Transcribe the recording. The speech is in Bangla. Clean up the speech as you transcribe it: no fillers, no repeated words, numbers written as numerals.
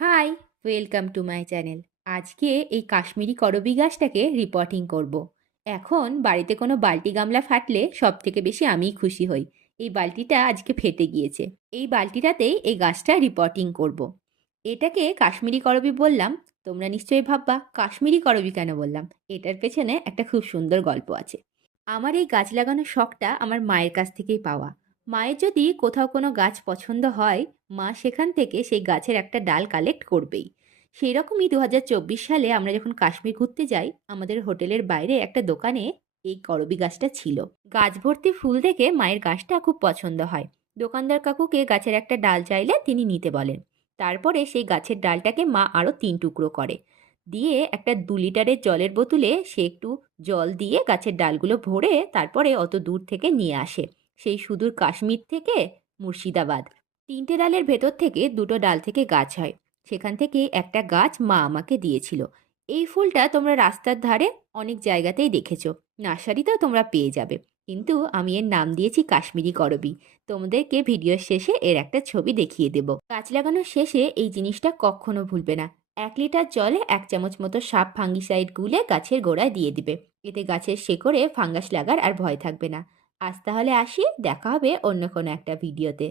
High, welcome to my channel. আজকে এই কাশ্মীরি করবী গাছটাকে রিপোর্টিং করব। এখন বাড়িতে কোনো বালতি গামলা ফাটলে সব থেকে বেশি আমিই খুশি হই। এই বালতিটা আজকে ফেটে গিয়েছে। এই বালতিটাতেই এই গাছটা রিপোর্টিং করব। এটাকে কাশ্মীরি করবী বললাম। তোমরা নিশ্চয়ই ভাববা কাশ্মীরি করবী কেন বললাম। এটার পেছনে একটা খুব সুন্দর গল্প আছে। আমার এই গাছ লাগানোর শখটা আমার মায়ের কাছ থেকেই পাওয়া। মায়ের যদি কোথাও কোনো গাছ পছন্দ হয়, মা সেখান থেকে সেই গাছের একটা ডাল কালেক্ট করবেই। সেই রকমই 2024 সালে আমরা যখন কাশ্মীর ঘুরতে যাই, আমাদের হোটেলের বাইরে একটা দোকানে এই করবী গাছটা ছিল। গাছ ভর্তি ফুল দেখে মায়ের গাছটা খুব পছন্দ হয়। দোকানদার কাকুকে গাছের একটা ডাল চাইলে তিনি নিতে বলেন। তারপরে সেই গাছের ডালটাকে মা আরও 3 টুকরো করে দিয়ে একটা 2 লিটারের জলের বোতলে সে একটু জল দিয়ে গাছের ডালগুলো ভরে তারপরে অত দূর থেকে নিয়ে আসে, সেই সুদূর কাশ্মীর থেকে মুর্শিদাবাদ। 3টে ডালের ভেতর থেকে 2টো ডাল থেকে গাছ হয়। সেখান থেকে একটা গাছ মা আমাকে দিয়েছিল। এই ফুলটা তোমরা রাস্তার ধারে অনেক জায়গাতেই দেখেছো, নার্সারিতেও তোমরা পেয়ে যাবে। কিন্তু আমি এর নাম দিয়েছি কাশ্মীরি করবী। তোমাদেরকে ভিডিওর শেষে এর একটা ছবি দেখিয়ে দেব। গাছ লাগানোর শেষে এই জিনিসটা কখনো ভুলবে না। 1 লিটার জলে 1 চামচ মতো সাপ ফাঙ্গিসাইড গুলে গাছের গোড়ায় দিয়ে দিবে। এতে গাছের শেকড়ে ফাঙ্গাস লাগার আর ভয় থাকবে না। আজ তাহলে আসি, দেখা হবে অন্য কোনো একটা ভিডিওতে।